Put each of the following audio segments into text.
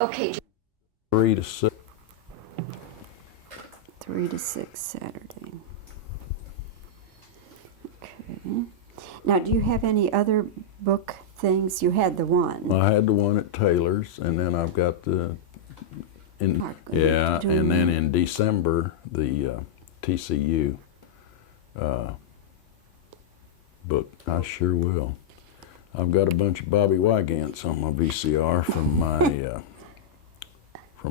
Okay. 3 to 6. 3 to 6 Saturday. Okay. Now, do you have any other book things? You had the one. I had the one at Taylor's, and then I've got the, and then in December, the TCU book. I sure will. I've got a bunch of Bobbie Wygants on my VCR from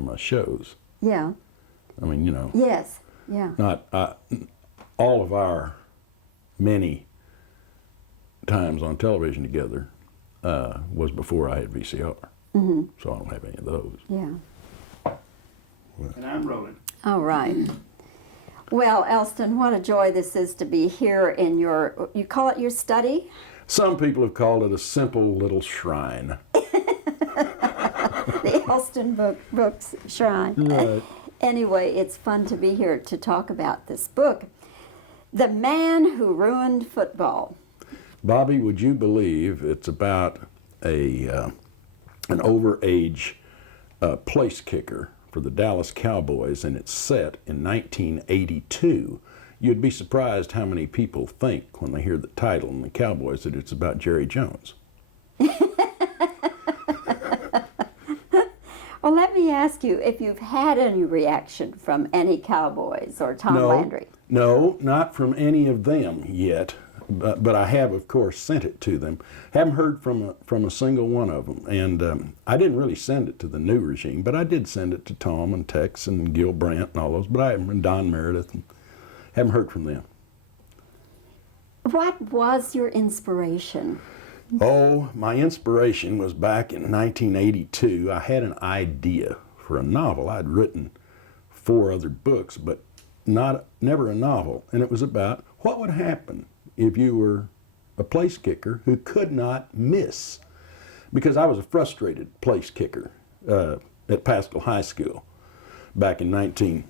my shows. Yeah. I mean, you know. Yes. Yeah. Not all of our many times on television together was before I had VCR. Mm-hmm. So I don't have any of those. Yeah. And I'm rolling. All right. Well, Elston, what a joy this is to be here in your, you call it your study? Some people have called it a simple little shrine. The Elston Books Shrine. Right. Anyway, it's fun to be here to talk about this book, The Man Who Ruined Football. Bobbie, would you believe it's about an overage place kicker for the Dallas Cowboys, and it's set in 1982. You'd be surprised how many people think when they hear the title and the Cowboys that it's about Jerry Jones. Well, let me ask you if you've had any reaction from any Cowboys or Tom Landry. No, not from any of them yet, but I have, of course, sent it to them. Haven't heard from a single one of them, and I didn't really send it to the new regime, but I did send it to Tom and Tex and Gil Brandt and all those, but and Don Meredith, and haven't heard from them. What was your inspiration? Oh, my inspiration was back in 1982. I had an idea for a novel. I'd written 4 other books, but never a novel. And it was about what would happen if you were a place kicker who could not miss. Because I was a frustrated place kicker at Pascal High School back in 19.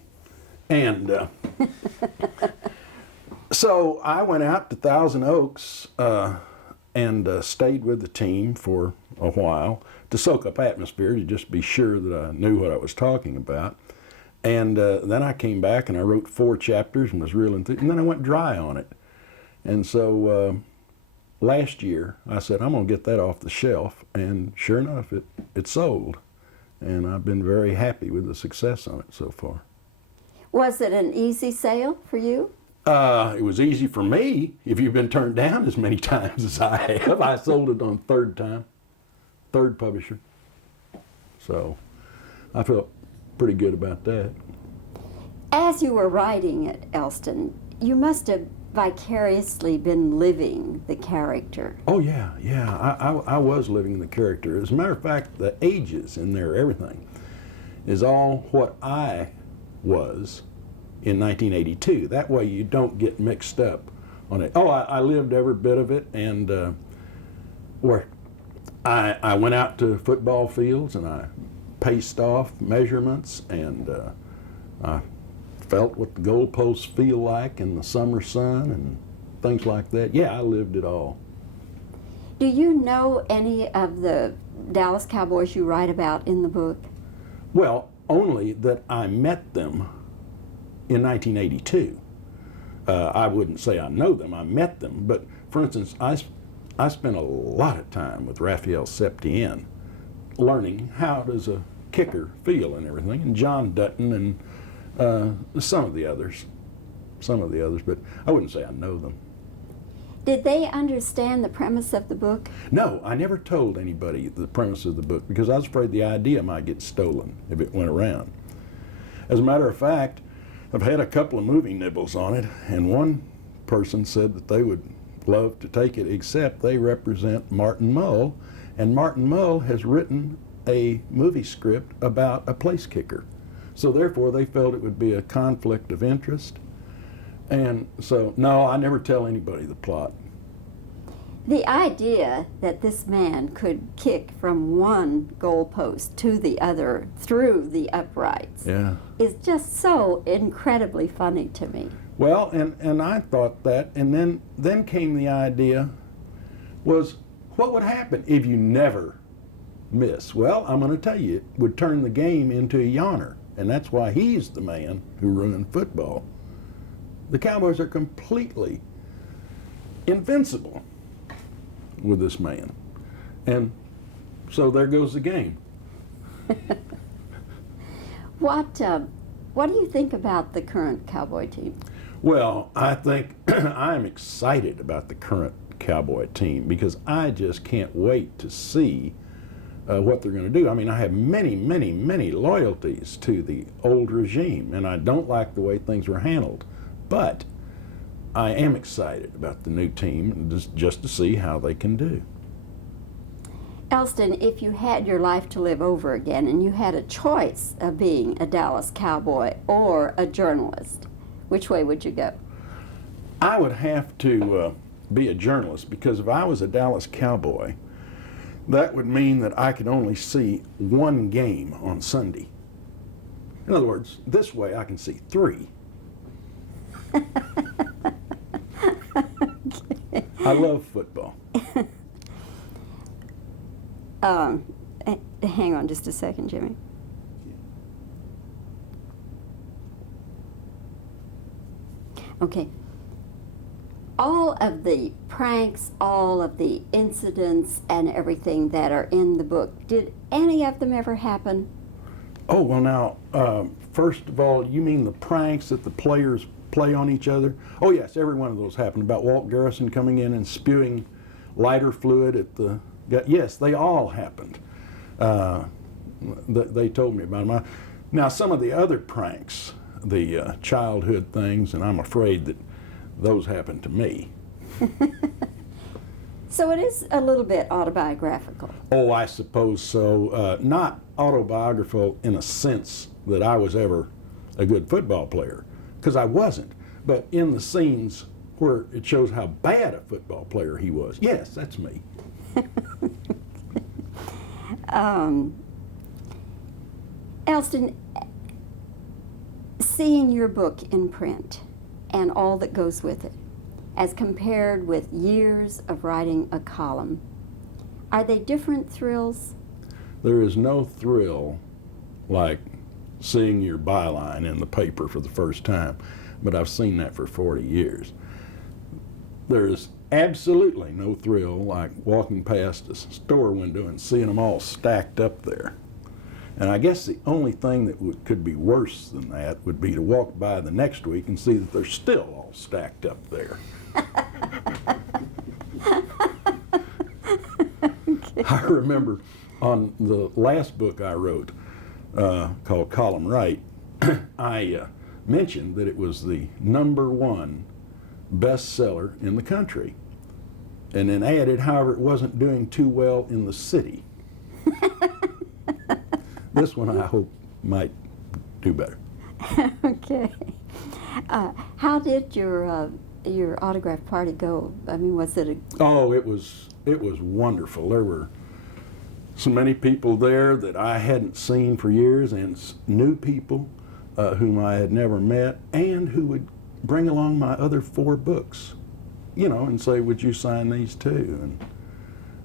And so I went out to Thousand Oaks and stayed with the team for a while to soak up atmosphere, to just be sure that I knew what I was talking about. And then I came back and I wrote 4 chapters and was real enthused, and then I went dry on it. And so last year I said, I'm going to get that off the shelf, and sure enough, it sold. And I've been very happy with the success on it so far. Was it an easy sale for you? It was easy for me if you've been turned down as many times as I have. I sold it on third publisher. So I felt pretty good about that. As you were writing it, Elston, you must have vicariously been living the character. Oh yeah. I was living the character. As a matter of fact, the ages in there, everything, is all what I was in 1982. That way you don't get mixed up on it. Oh, I lived every bit of it, and where I went out to football fields and I paced off measurements, and I felt what the goalposts feel like in the summer sun and things like that. Yeah, I lived it all. Do you know any of the Dallas Cowboys you write about in the book? Well, only that I met them in 1982. I wouldn't say I know them, I met them, but for instance, I spent a lot of time with Raphael Septien learning how does a kicker feel and everything, and John Dutton and some of the others, but I wouldn't say I know them. Did they understand the premise of the book? No, I never told anybody the premise of the book because I was afraid the idea might get stolen if it went around. As a matter of fact, I've had a couple of movie nibbles on it, and one person said that they would love to take it, except they represent Martin Mull, and Martin Mull has written a movie script about a place kicker. So therefore they felt it would be a conflict of interest. And so, no, I never tell anybody the plot. The idea that this man could kick from one goalpost to the other through the uprights is just so incredibly funny to me. Well, and I thought that, and then came the idea was, what would happen if you never miss. Well, I'm going to tell you, it would turn the game into a yawner, and that's why he's the man who ruined football. The Cowboys are completely invincible with this man. And so there goes the game. What do you think about the current Cowboy team? Well, I think I'm excited about the current Cowboy team because I just can't wait to see what they're going to do. I mean, I have many, many, many loyalties to the old regime, and I don't like the way things were handled. But I am excited about the new team just to see how they can do. Elston, if you had your life to live over again and you had a choice of being a Dallas Cowboy or a journalist, which way would you go? I would have to be a journalist because if I was a Dallas Cowboy, that would mean that I could only see one game on Sunday. In other words, this way I can see 3. I love football. Hang on just a second, Jimmy. Okay. All of the pranks, all of the incidents and everything that are in the book, did any of them ever happen? Oh, well now, first of all, you mean the pranks that the players play on each other? Oh yes, every one of those happened. About Walt Garrison coming in and spewing lighter fluid at the... Yes, they all happened. They told me about them. Now, some of the other pranks, the childhood things, and I'm afraid that those happened to me. So it is a little bit autobiographical. Oh, I suppose so. Not autobiographical in a sense that I was ever a good football player, because I wasn't. But in the scenes where it shows how bad a football player he was, yes, that's me. Elston, seeing your book in print and all that goes with it, as compared with years of writing a column, are they different thrills? There is no thrill like seeing your byline in the paper for the first time, but I've seen that for 40 years. There is absolutely no thrill like walking past a store window and seeing them all stacked up there. And I guess the only thing that could be worse than that would be to walk by the next week and see that they're still all stacked up there. Okay. I remember on the last book I wrote, called Column Right, I mentioned that it was the #1 bestseller in the country, and then added, however, it wasn't doing too well in the city. This one I hope might do better. Okay. How did your autograph party go? I mean, was it a... Oh, it was wonderful. There were so many people there that I hadn't seen for years, and new people whom I had never met, and who would bring along my other 4 books, you know, and say, would you sign these too? And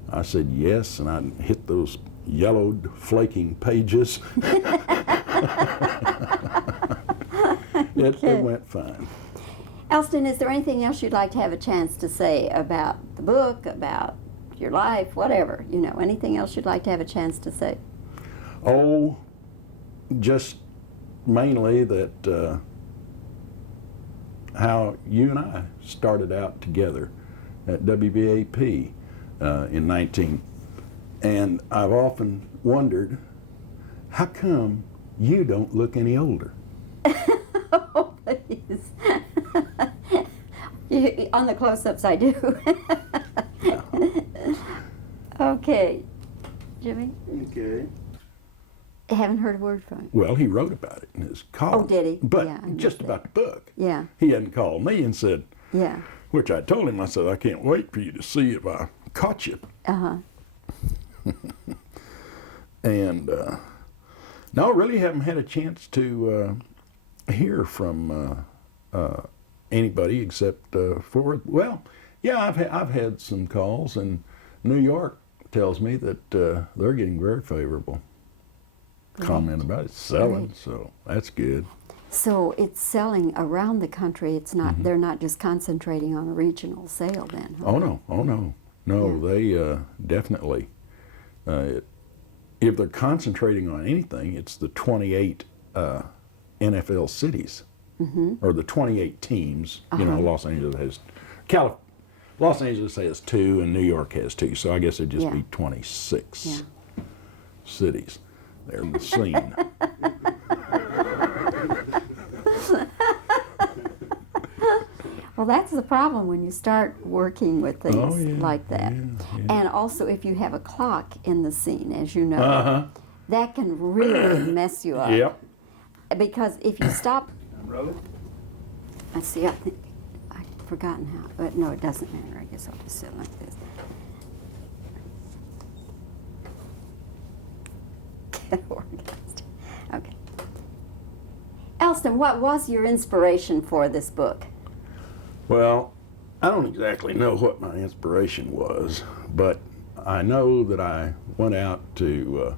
I said yes, and I'd hit those yellowed, flaking pages. It went fine. Elston, is there anything else you'd like to have a chance to say about the book, about your life, whatever, you know, anything else you'd like to have a chance to say? Oh, just mainly that how you and I started out together at WBAP in 19. And I've often wondered, how come you don't look any older? Oh, please. On the close-ups, I do. Okay. Jimmy? Okay. I haven't heard a word from him. Well, he wrote about it in his column. Oh, did he? But Yeah, just about the book. Yeah. He hadn't called me and said, Yeah. which I told him, I said, I can't wait for you to see if I caught you. Uh-huh. And no, really haven't had a chance to hear from anybody except for, well, yeah, I've had some calls, and New York tells me that they're getting very favorable comment about it. It's selling, so that's good. So it's selling around the country. It's not. They're not just concentrating on a regional sale, then. Huh? Oh no. They definitely. If they're concentrating on anything, it's the 28 NFL cities, or the 28 teams. You know, Los Angeles has, Los Angeles has 2, and New York has 2. So I guess it'd just be 26 cities. They're in the scene. Well, that's the problem when you start working with things like that. And also, if you have a clock in the scene, as you know, that can really mess you up. Yep. Because if you stop... I'm rolling. I see, I think I've forgotten how, but no, it doesn't matter. I guess I'll just sit like this. Get organized. Okay. Elston, what was your inspiration for this book? Well, I don't exactly know what my inspiration was, but I know that I went out to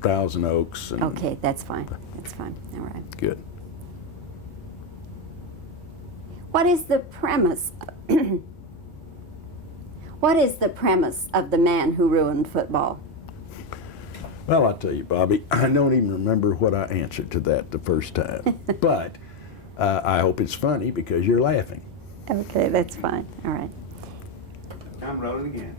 Thousand Oaks. And okay, that's fine. That's fine. All right. Good. What is the premise? What is the premise of The Man Who Ruined Football? Well, I tell you, Bobbie, I don't even remember what I answered to that the first time. But I hope it's funny because you're laughing. Okay, that's fine. All right. I'm rolling again.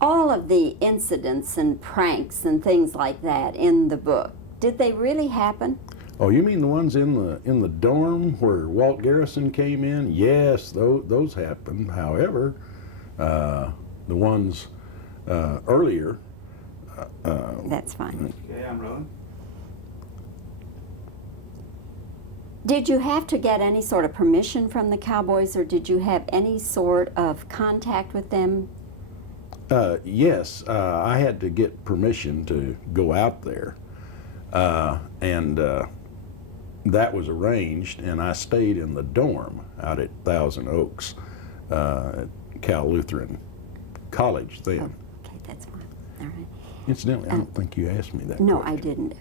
All of the incidents and pranks and things like that in the book, did they really happen? Oh, you mean the ones in the dorm where Walt Garrison came in? Yes, those happened. However, the ones earlier. That's fine. Okay, I'm rolling. Did you have to get any sort of permission from the Cowboys, or did you have any sort of contact with them? Yes, I had to get permission to go out there, and that was arranged, and I stayed in the dorm out at Thousand Oaks, at Cal Lutheran College then. Oh, okay, that's fine. All right. Incidentally, I don't think you asked me that No, question. I didn't.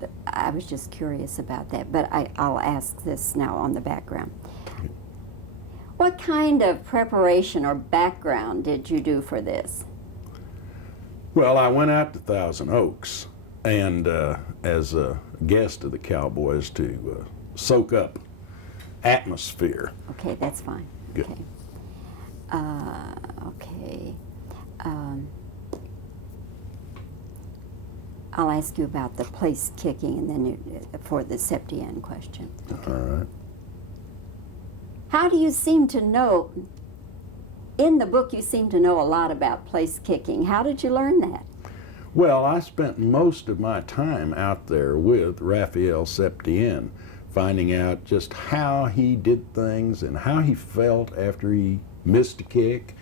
But I was just curious about that, but I'll ask this now on the background. What kind of preparation or background did you do for this? Well, I went out to Thousand Oaks, and as a guest of the Cowboys to soak up atmosphere. Okay, that's fine. Good. Okay. Okay. I'll ask you about the place kicking, and then for the Septien question. All right. How do you seem to know? In the book, you seem to know a lot about place kicking. How did you learn that? Well, I spent most of my time out there with Raphael Septien, finding out just how he did things and how he felt after he missed a kick.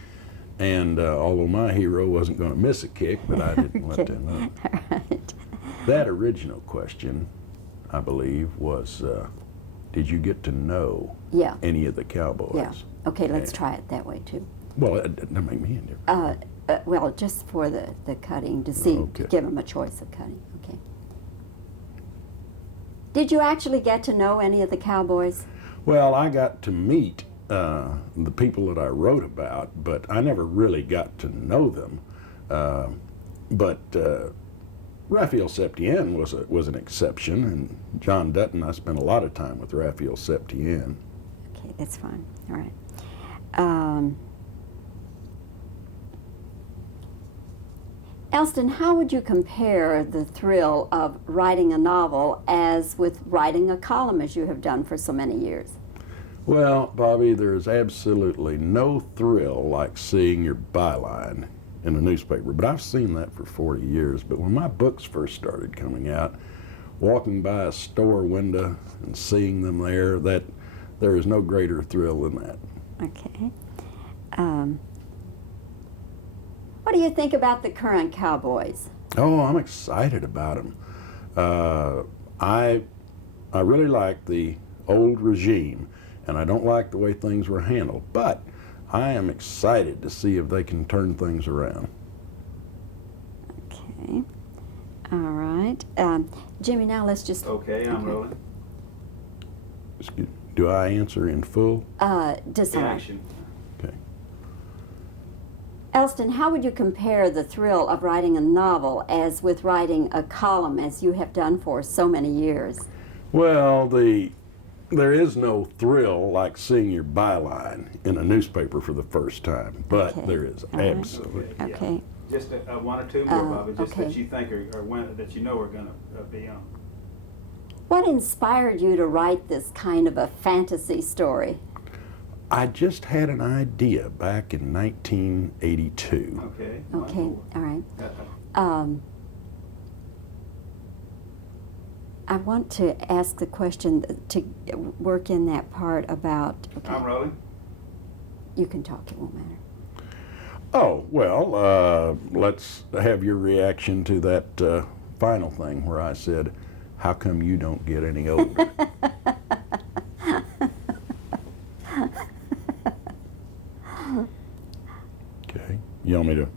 And although my hero wasn't going to miss a kick, but I didn't let them know. All right. That original question, I believe, was, did you get to know any of the Cowboys? Yeah. Okay, let's try it that way too. Well, it doesn't make me any difference. Well, just for the cutting, to see, to give them a choice of cutting. Okay. Did you actually get to know any of the Cowboys? Well, I got to meet the people that I wrote about, but I never really got to know them. But Raphael Septien was an exception, and John Dutton, I spent a lot of time with Raphael Septien. Okay, that's fine. All right. Elston, how would you compare the thrill of writing a novel as with writing a column, as you have done for so many years? Well, Bobbie, there's absolutely no thrill like seeing your byline in a newspaper. But I've seen that for 40 years. But when my books first started coming out, walking by a store window and seeing them there, there is no greater thrill than that. Okay. What do you think about the current Cowboys? Oh, I'm excited about them. I really like the old regime, and I don't like the way things were handled. But I am excited to see if they can turn things around. Okay. All right. Jimmy, now let's just... Okay, I'm rolling. Do I answer in full? Action. Okay. Elston, how would you compare the thrill of writing a novel as with writing a column, as you have done for so many years? Well, there is no thrill like seeing your byline in a newspaper for the first time, but Okay. there is All right. absolutely. Okay. Yeah. Just one or two more, Bobbie, just okay. that you think are one that you know are going to be on. What inspired you to write this kind of a fantasy story? I just had an idea back in 1982. Okay. Okay, all right. I want to ask the question to work in that part about... Okay, I'm rolling. you can talk, it won't matter. Oh, well, let's have your reaction to that final thing where I said, how come you don't get any older? Okay. You want me to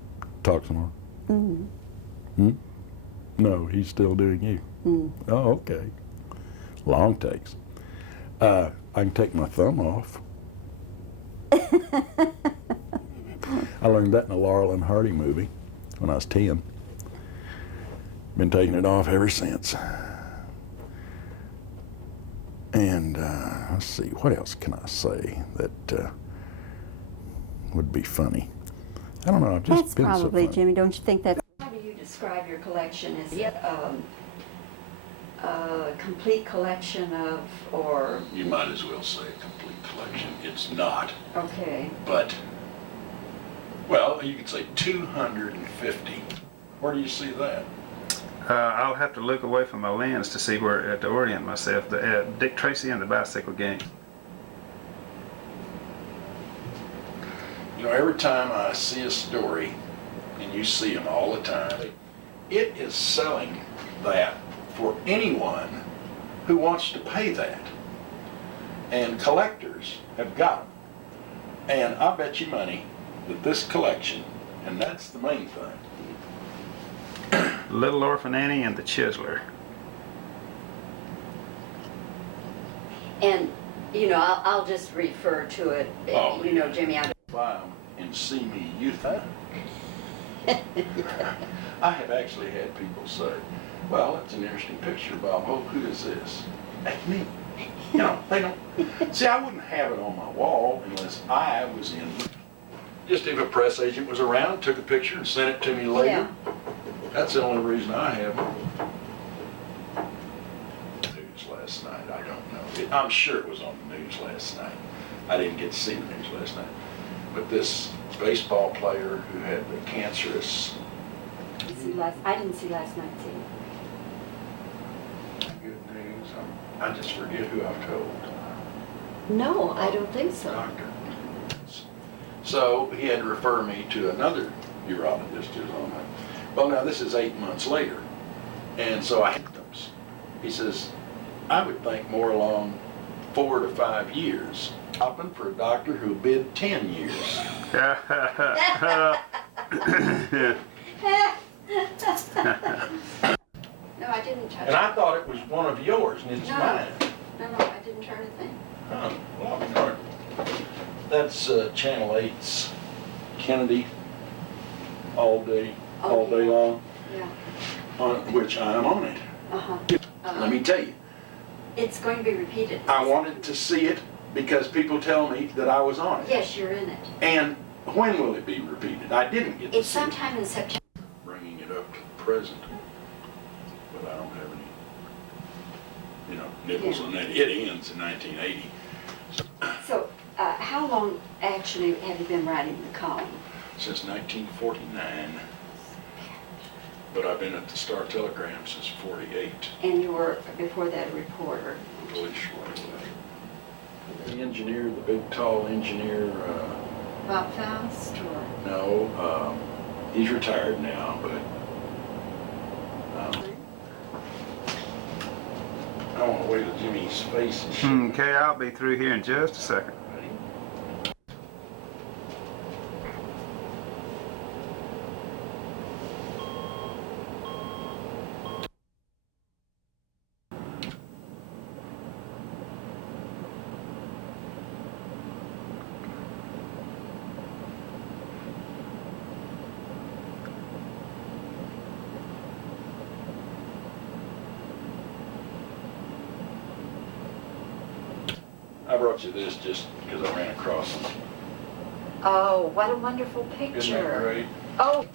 talk some more? Mm. Hmm? No, he's still doing you. Mm. Oh, okay. Long takes. I can take my thumb off. I learned that in a Laurel and Hardy movie when I was 10. Been taking it off ever since. And let's see, what else can I say that would be funny? I don't know, I've just That's been probably, so funny. Jimmy, don't you think that... How do you describe your collection? Is it a complete collection of, or... You might as well say a complete collection. It's not. Okay. But, well, you could say 250. Where do you see that? I'll have to look away from my lens to see where to orient myself. Dick Tracy and the Bicycle Gang. You know, every time I see a story, and you see them all the time, it is selling that for anyone who wants to pay that. And collectors have got them. And I bet you money that this collection, and that's the main thing, Little Orphan Annie and the Chiseler. And, you know, I'll just refer to it, Oh, you know, Jimmy, buy them and see me youth. I have actually had people say, well, that's an interesting picture, Bob. Oh, who is this? That's me. You know, they don't. See, I wouldn't have it on my wall unless I was in. Just if a press agent was around, took a picture and sent it to me later. Yeah. That's the only reason I have them. News last night, I don't know. I'm sure it was on the news last night. I didn't get to see the news last night. But this baseball player who had the cancerous... I didn't see last night's scene. Good news. I just forget who I've told. No, I don't think so. Doctor. So he had to refer me to another urologist who's on that. Well, now this is 8 months later, and so I hit them. He says, I would think more along 4 to 5 years. Shopping for a doctor who bid 10 years. No, I didn't touch And I thought it was one of yours, and it's No. mine. No, I didn't turn a thing. Oh, well, darn. That's Channel 8's Kennedy, all day long, Yeah. on which I am on it. Uh-huh. Let me tell you, It's going to be repeated. I wanted to see it because people tell me that I was on it. Yes, you're in it. And when will it be repeated? I didn't get to It's see it. sometime in September. Bringing it up to the present, but I don't have any, nibbles on that. It ends in 1980. So, how long actually have you been writing the column? Since 1949, but I've been at the Star Telegram since 48. And you were, before that, a reporter. Police right away. The engineer, the big tall engineer, Bob Faust, or? no, he's retired now, but I want to wait till Jimmy's face is Okay, I'll be through here in just a second. brought you this just because I ran across them. Oh, what a wonderful picture. Isn't that great? Oh.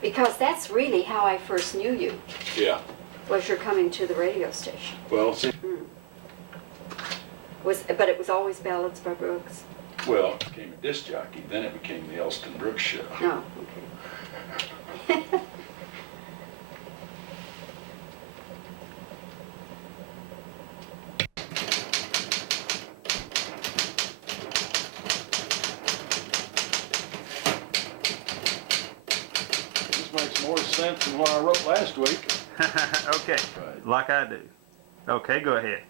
Because that's really how I first knew you. Yeah. Was your coming to the radio station. Well, see. But it was always Ballads by Brooks. Well, it became a disc jockey, then it became the Elston Brooks Show. Oh, okay. This makes more sense than what I wrote last week. Okay, Right. like I do. Okay, go ahead.